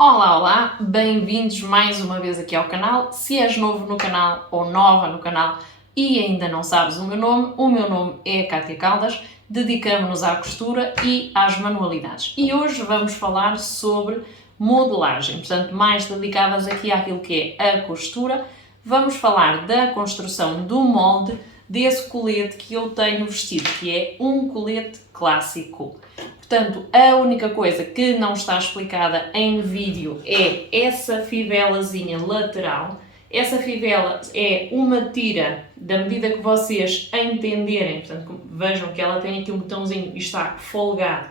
Olá, olá, bem-vindos mais uma vez aqui ao canal. Se és novo no canal ou nova no canal e ainda não sabes o meu nome é Cátia Caldas, dedicamos-nos à costura e às manualidades. E hoje vamos falar sobre modelagem, portanto mais dedicadas aqui àquilo que é a costura. Vamos falar da construção do molde desse colete que eu tenho vestido, que é um colete clássico. Portanto, a única coisa que não está explicada em vídeo é essa fivelazinha lateral. Essa fivela é uma tira da medida que vocês entenderem, portanto, vejam que ela tem aqui um botãozinho e está folgado,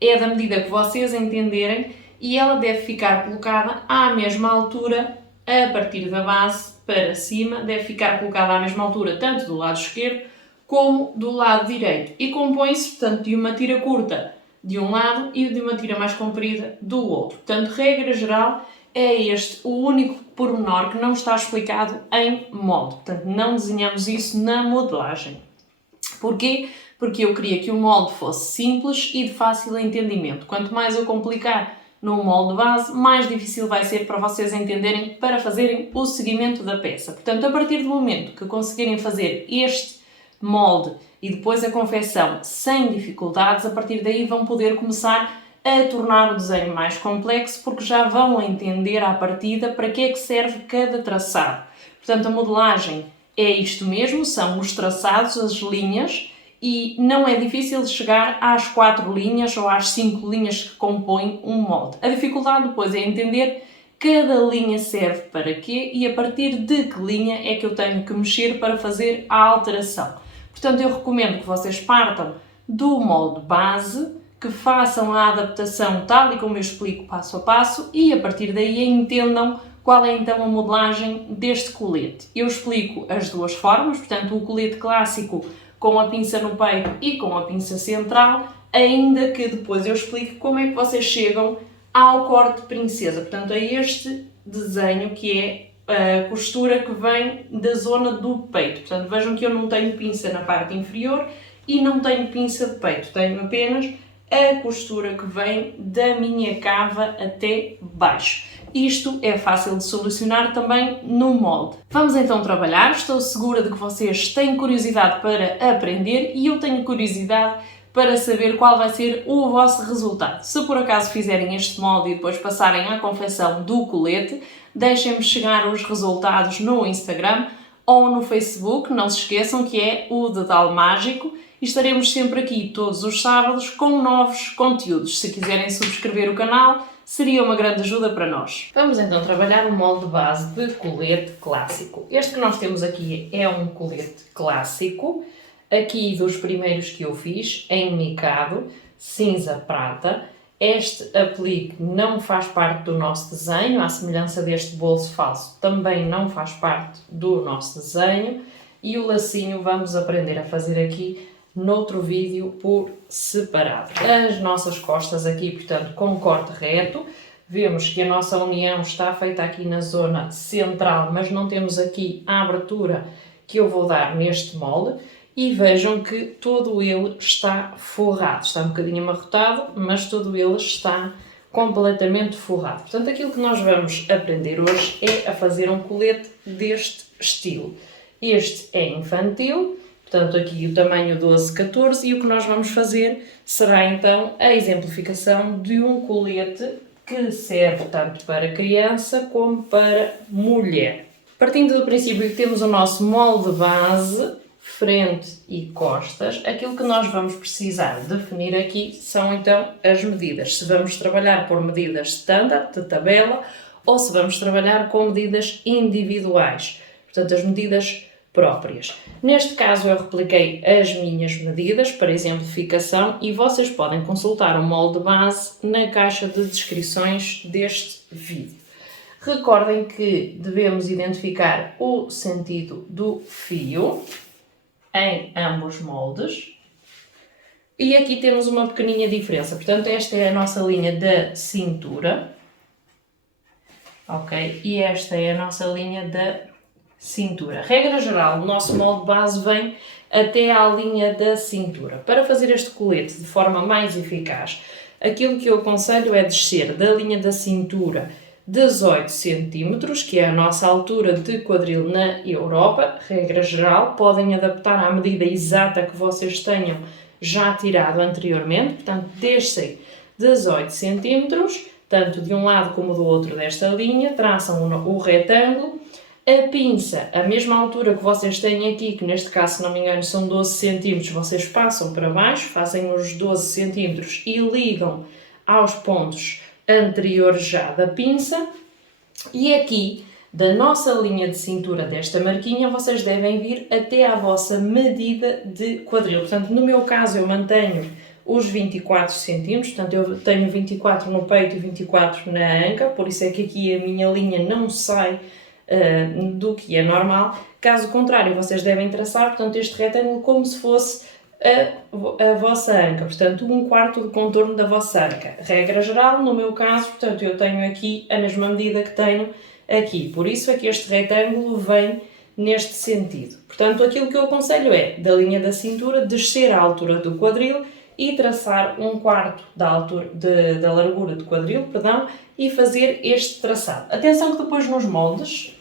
é da medida que vocês entenderem e ela deve ficar colocada à mesma altura a partir da base para cima, deve ficar colocada à mesma altura tanto do lado esquerdo como do lado direito e compõe-se, portanto, de uma tira curta de um lado e de uma tira mais comprida do outro. Portanto, regra geral, é este o único pormenor que não está explicado em molde. Portanto, não desenhamos isso na modelagem. Porquê? Porque eu queria que o molde fosse simples e de fácil entendimento. Quanto mais eu complicar no molde base, mais difícil vai ser para vocês entenderem para fazerem o seguimento da peça. Portanto, a partir do momento que conseguirem fazer este molde e depois a confecção sem dificuldades, a partir daí vão poder começar a tornar o desenho mais complexo, porque já vão entender à partida para que é que serve cada traçado. Portanto, a modelagem é isto mesmo, são os traçados, as linhas, e não é difícil chegar às 4 linhas ou às 5 linhas que compõem um molde. A dificuldade depois é entender cada linha serve para quê e a partir de que linha é que eu tenho que mexer para fazer a alteração. Portanto, eu recomendo que vocês partam do molde base, que façam a adaptação tal e como eu explico passo a passo e a partir daí entendam qual é então a modelagem deste colete. Eu explico as duas formas, portanto o colete clássico com a pinça no peito e com a pinça central, ainda que depois eu explique como é que vocês chegam ao corte de princesa, portanto a este desenho que é a costura que vem da zona do peito. Portanto, vejam que eu não tenho pinça na parte inferior e não tenho pinça de peito, tenho apenas a costura que vem da minha cava até baixo. Isto é fácil de solucionar também no molde. Vamos então trabalhar, estou segura de que vocês têm curiosidade para aprender e eu tenho curiosidade para saber qual vai ser o vosso resultado. Se por acaso fizerem este molde e depois passarem à confecção do colete, deixem-me chegar os resultados no Instagram ou no Facebook, não se esqueçam que é o Dedal Mágico e estaremos sempre aqui todos os sábados com novos conteúdos. Se quiserem subscrever o canal, seria uma grande ajuda para nós. Vamos então trabalhar o molde base de colete clássico. Este que nós temos aqui é um colete clássico, aqui dos primeiros que eu fiz, em micado, cinza prata. Este aplique não faz parte do nosso desenho, à semelhança deste bolso falso, também não faz parte do nosso desenho. E o lacinho vamos aprender a fazer aqui noutro vídeo por separado. As nossas costas aqui, portanto, com corte reto. Vemos que a nossa união está feita aqui na zona central, mas não temos aqui a abertura que eu vou dar neste molde. E vejam que todo ele está forrado, está um bocadinho amarrotado, mas todo ele está completamente forrado. Portanto, aquilo que nós vamos aprender hoje é a fazer um colete deste estilo. Este é infantil, portanto aqui o tamanho 12-14 e o que nós vamos fazer será então a exemplificação de um colete que serve tanto para criança como para mulher. Partindo do princípio que temos o nosso molde base, frente e costas, aquilo que nós vamos precisar definir aqui são então as medidas. Se vamos trabalhar por medidas standard, de tabela, ou se vamos trabalhar com medidas individuais, portanto as medidas próprias. Neste caso eu repliquei as minhas medidas para exemplificação e vocês podem consultar o molde base na caixa de descrições deste vídeo. Recordem que devemos identificar o sentido do fio em ambos moldes. E aqui temos uma pequenina diferença. Portanto, esta é a nossa linha da cintura. Ok? E esta é a nossa linha da cintura. Regra geral, o nosso molde base vem até à linha da cintura. Para fazer este colete de forma mais eficaz, aquilo que eu aconselho é descer da linha da cintura 18 cm, que é a nossa altura de quadril na Europa, regra geral, podem adaptar à medida exata que vocês tenham já tirado anteriormente, portanto descem 18 cm, tanto de um lado como do outro desta linha, traçam o retângulo, a pinça, a mesma altura que vocês têm aqui, que neste caso, se não me engano, são 12 cm, vocês passam para baixo, fazem os 12 cm e ligam aos pontos anteriores já da pinça. E aqui, da nossa linha de cintura desta marquinha, vocês devem vir até à vossa medida de quadril. Portanto, no meu caso, eu mantenho os 24 cm, portanto, eu tenho 24 no peito e 24 na anca, por isso é que aqui a minha linha não sai do que é normal. Caso contrário, vocês devem traçar, portanto, este retângulo como se fosse a vossa anca, portanto, 1/4 do contorno da vossa anca. Regra geral, no meu caso, portanto, eu tenho aqui a mesma medida que tenho aqui, por isso é que este retângulo vem neste sentido. Portanto, aquilo que eu aconselho é, da linha da cintura, descer à altura do quadril e traçar 1/4 da largura do quadril, perdão, e fazer este traçado. Atenção que depois nos moldes,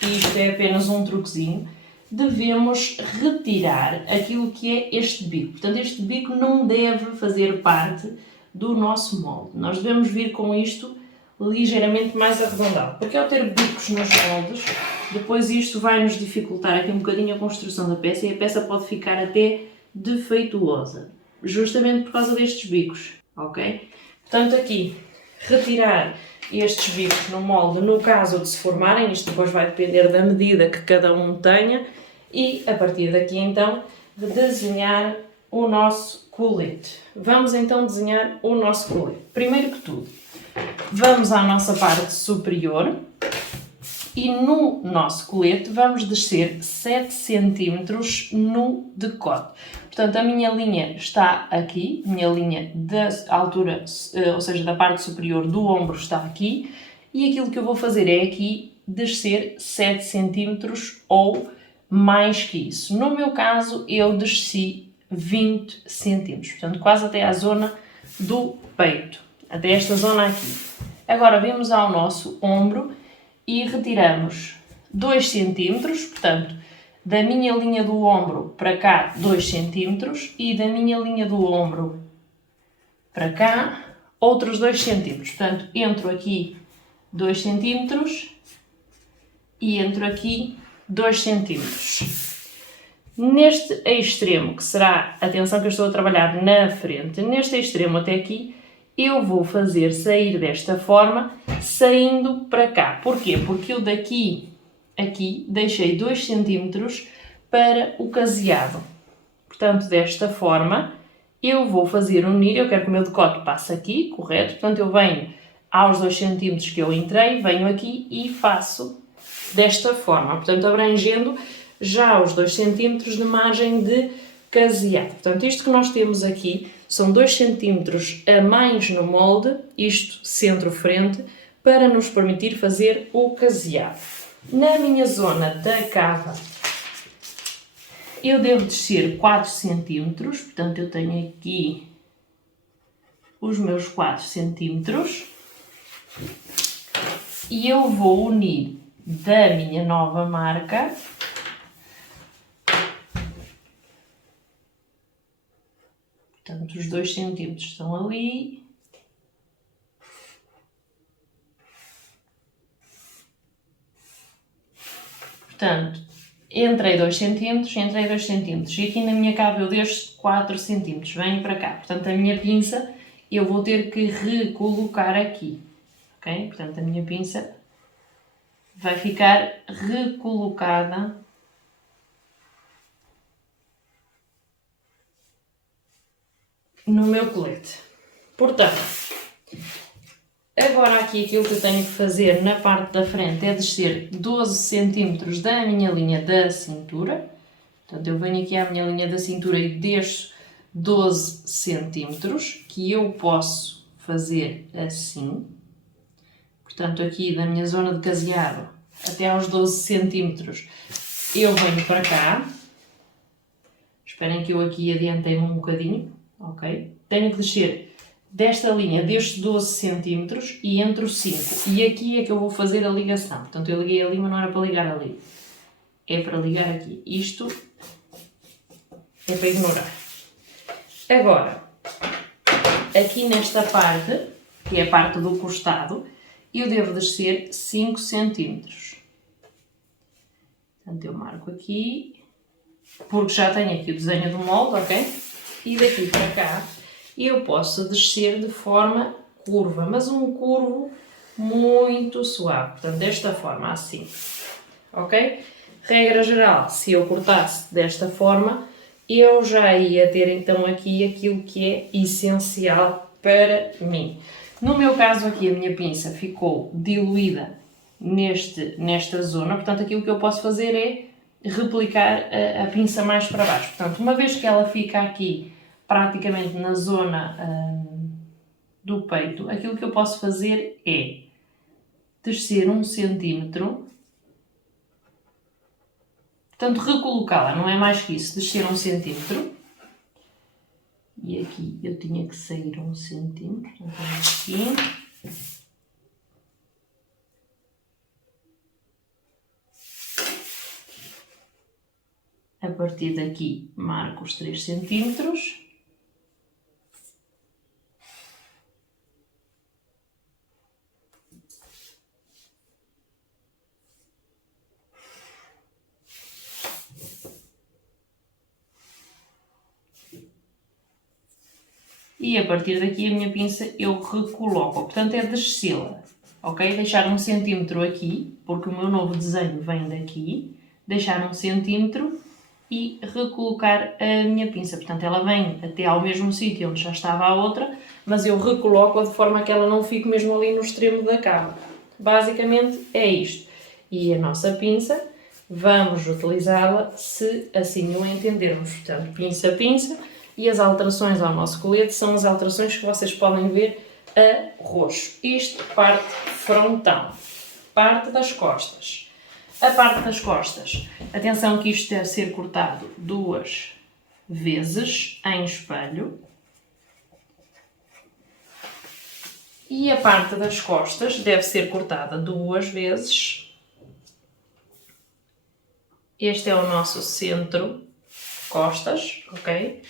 isto é apenas um truquezinho, devemos retirar aquilo que é este bico. Portanto, este bico não deve fazer parte do nosso molde. Nós devemos vir com isto ligeiramente mais arredondado, porque ao ter bicos nos moldes, depois isto vai nos dificultar aqui um bocadinho a construção da peça e a peça pode ficar até defeituosa, justamente por causa destes bicos, ok? Portanto, aqui, retirar estes bicos no molde, no caso de se formarem, isto depois vai depender da medida que cada um tenha, e a partir daqui então desenhar o nosso colete. Vamos então desenhar o nosso colete. Primeiro que tudo, vamos à nossa parte superior e no nosso colete vamos descer 7 cm no decote. Portanto, a minha linha está aqui, a minha linha da altura, ou seja, da parte superior do ombro está aqui, e aquilo que eu vou fazer é aqui descer 7 cm ou mais que isso. No meu caso, eu desci 20 cm, portanto, quase até à zona do peito, até esta zona aqui. Agora, vamos ao nosso ombro e retiramos 2 cm, portanto, da minha linha do ombro para cá 2 cm e da minha linha do ombro para cá outros 2 cm. Portanto, entro aqui 2 cm e entro aqui 2 cm. Neste extremo, que será, atenção que eu estou a trabalhar na frente, neste extremo até aqui, eu vou fazer sair desta forma, saindo para cá. Porquê? Porque eu daqui, aqui, deixei 2 cm para o caseado. Portanto, desta forma, eu vou fazer unir, eu quero que o meu decote passe aqui, correto? Portanto, eu venho aos 2 cm que eu entrei, venho aqui e faço desta forma. Portanto, abrangendo já os 2 cm de margem de caseado. Portanto, isto que nós temos aqui são 2 cm a mais no molde, isto centro-frente, para nos permitir fazer o caseado. Na minha zona da cava, eu devo descer 4 cm, portanto eu tenho aqui os meus 4 cm e eu vou unir da minha nova marca portanto, os 2 cm estão ali. Portanto, entrei 2 cm, entrei 2 cm. E aqui na minha cava eu desço 4 cm. Venho para cá. Portanto, a minha pinça eu vou ter que recolocar aqui. Ok? Portanto, a minha pinça vai ficar recolocada no meu colete. Portanto, agora aqui aquilo que eu tenho que fazer na parte da frente é descer 12 cm da minha linha da cintura. Portanto, eu venho aqui à minha linha da cintura e desço 12 cm, que eu posso fazer assim. Portanto, aqui da minha zona de caseado até aos 12 cm eu venho para cá. Esperem que eu aqui adiantei-me um bocadinho. ok? Tenho que descer desta linha, destes 12 cm e entre os 5. E aqui é que eu vou fazer a ligação. Portanto, eu liguei ali, mas não era para ligar ali. É para ligar aqui. Isto é para ignorar. Agora, aqui nesta parte, que é a parte do costado, eu devo descer 5 cm. Portanto, eu marco aqui, porque já tenho aqui o desenho do molde, ok? E daqui para cá, eu posso descer de forma curva, mas um curvo muito suave. Portanto, desta forma, assim, ok? Regra geral, se eu cortasse desta forma, eu já ia ter então aqui aquilo que é essencial para mim. No meu caso aqui, a minha pinça ficou diluída nesta zona, portanto aquilo que eu posso fazer é replicar a pinça mais para baixo. Portanto, uma vez que ela fica aqui praticamente na zona do peito, aquilo que eu posso fazer é descer 1 cm, portanto recolocá-la, não é mais que isso, descer 1 cm. E aqui eu tinha que sair 1 cm, portanto aqui. A partir daqui marco os 3 cm. E a partir daqui a minha pinça eu recoloco, portanto é descê-la, ok? Deixar 1 cm aqui, porque o meu novo desenho vem daqui, deixar 1 cm e recolocar a minha pinça, portanto ela vem até ao mesmo sítio onde já estava a outra, mas eu recoloco-a de forma que ela não fique mesmo ali no extremo da cava. Basicamente é isto. E a nossa pinça, vamos utilizá-la se assim o entendermos, portanto pinça, e as alterações ao nosso colete são as alterações que vocês podem ver a roxo. Isto parte frontal, parte das costas. A parte das costas, atenção que isto deve ser cortado 2 vezes em espelho. E a parte das costas deve ser cortada 2 vezes. Este é o nosso centro costas, ok?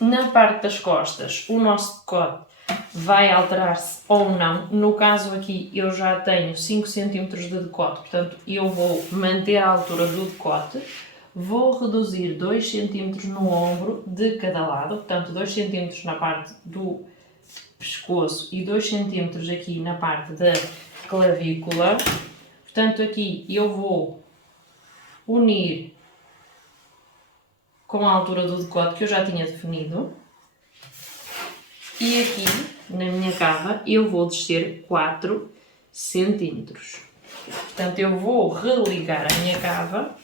Na parte das costas, o nosso decote vai alterar-se ou não. No caso aqui, eu já tenho 5 cm de decote, portanto, eu vou manter a altura do decote. Vou reduzir 2 cm no ombro de cada lado, portanto, 2 cm na parte do pescoço e 2 cm aqui na parte da clavícula. Portanto, aqui eu vou unir com a altura do decote que eu já tinha definido. E aqui, na minha cava, eu vou descer 4 cm. Portanto, eu vou religar a minha cava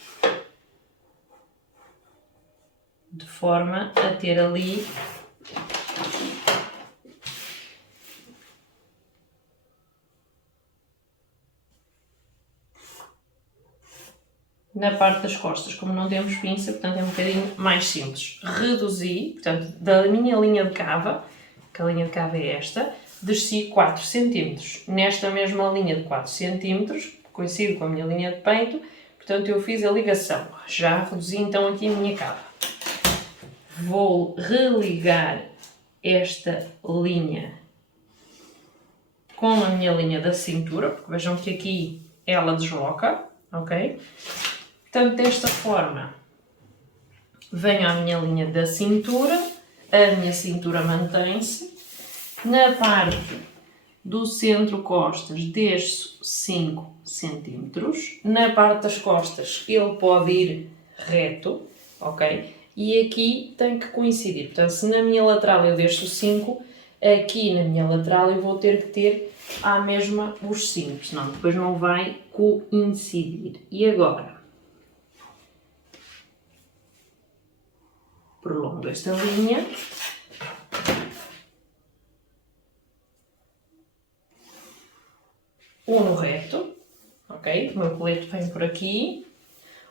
de forma a ter ali na parte das costas, como não temos pinça, portanto é um bocadinho mais simples. Reduzi, portanto, da minha linha de cava, que a linha de cava é esta, desci 4 cm. Nesta mesma linha de 4 cm, coincide com a minha linha de peito, portanto eu fiz a ligação. Já reduzi então aqui a minha cava. Vou religar esta linha com a minha linha da cintura, porque vejam que aqui ela desloca, ok? Portanto, desta forma, venho à minha linha da cintura, a minha cintura mantém-se. Na parte do centro costas, desço 5 cm. Na parte das costas, ele pode ir reto, ok? E aqui tem que coincidir. Portanto, se na minha lateral eu desço 5, aqui na minha lateral eu vou ter que ter à mesma os 5, senão depois não vai coincidir. E agora? Prolongo esta linha. Uno reto, ok? O meu colete vem por aqui.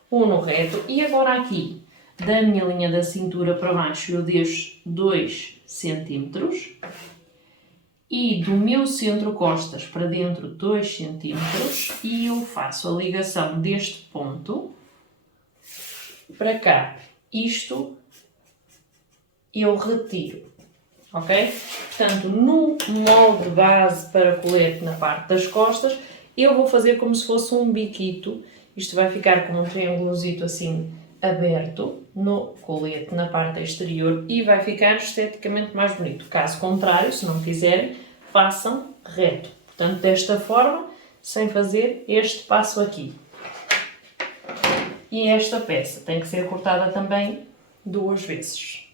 uno reto. E agora aqui, da minha linha da cintura para baixo, eu deixo 2 centímetros. E do meu centro-costas para dentro 2 centímetros. E eu faço a ligação deste ponto para cá. Isto eu retiro, ok? Portanto, no molde base para colete na parte das costas, eu vou fazer como se fosse um biquito. Isto vai ficar com um triângulozito assim aberto no colete na parte exterior e vai ficar esteticamente mais bonito. Caso contrário, se não quiserem, façam reto. Portanto, desta forma, sem fazer este passo aqui. E esta peça tem que ser cortada também 2 vezes.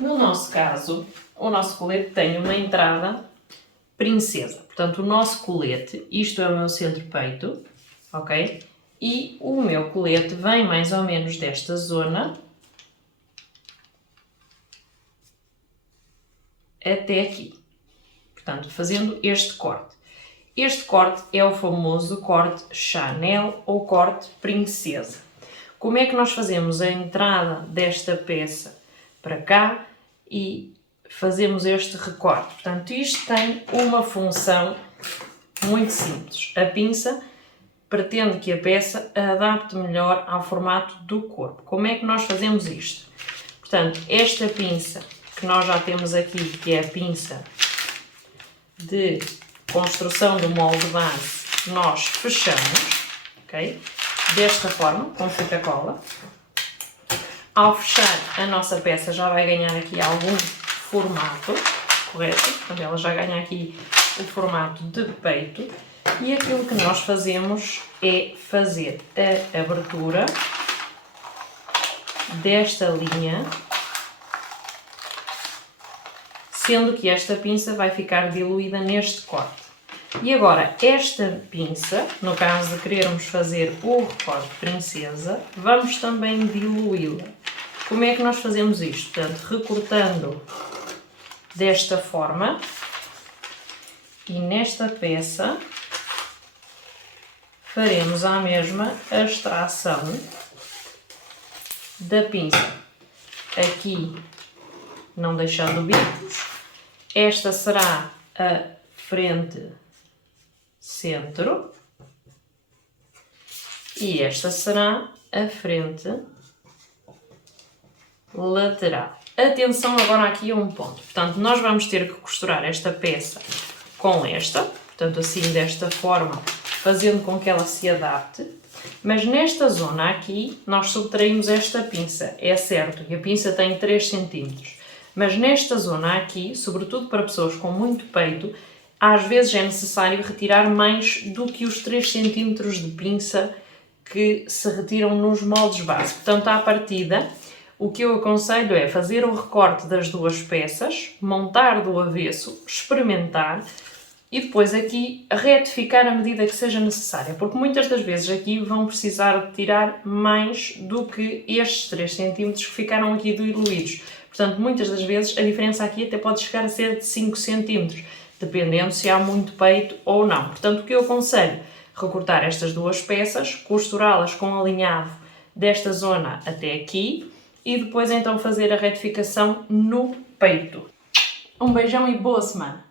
No nosso caso, o nosso colete tem uma entrada princesa. Portanto, o nosso colete, isto é o meu centro-peito, ok? E o meu colete vem mais ou menos desta zona até aqui. Portanto, fazendo este corte. Este corte é o famoso corte Chanel ou corte princesa. Como é que nós fazemos a entrada desta peça para cá e fazemos este recorte? Portanto, isto tem uma função muito simples. A pinça pretende que a peça adapte melhor ao formato do corpo. Como é que nós fazemos isto? Portanto, esta pinça que nós já temos aqui, que é a pinça de construção do molde base, nós fechamos, ok? Desta forma, com fita cola. Ao fechar, a nossa peça já vai ganhar aqui algum formato, correto? Portanto, ela já ganha aqui o formato de peito. E aquilo que nós fazemos é fazer a abertura desta linha, sendo que esta pinça vai ficar diluída neste corte. E agora, esta pinça, no caso de querermos fazer o recorte princesa, vamos também diluí-la. Como é que nós fazemos isto? Portanto, recortando desta forma e nesta peça faremos a mesma a extração da pinça. Aqui não deixando bicos. Esta será a frente centro e esta será a frente lateral. Atenção agora aqui a um ponto. Portanto, nós vamos ter que costurar esta peça com esta, portanto assim desta forma, fazendo com que ela se adapte. Mas nesta zona aqui, nós subtraímos esta pinça, é certo, e a pinça tem 3 cm. Mas nesta zona aqui, sobretudo para pessoas com muito peito, às vezes é necessário retirar mais do que os 3 cm de pinça que se retiram nos moldes base. Portanto, à partida, o que eu aconselho é fazer o recorte das 2 peças, montar do avesso, experimentar e depois aqui retificar à medida que seja necessária, porque muitas das vezes aqui vão precisar de tirar mais do que estes 3 cm que ficaram aqui diluídos. Portanto, muitas das vezes a diferença aqui até pode chegar a ser de 5 cm, dependendo se há muito peito ou não. Portanto, o que eu aconselho? Recortar estas 2 peças, costurá-las com alinhavo desta zona até aqui e depois então fazer a retificação no peito. Um beijão e boa semana!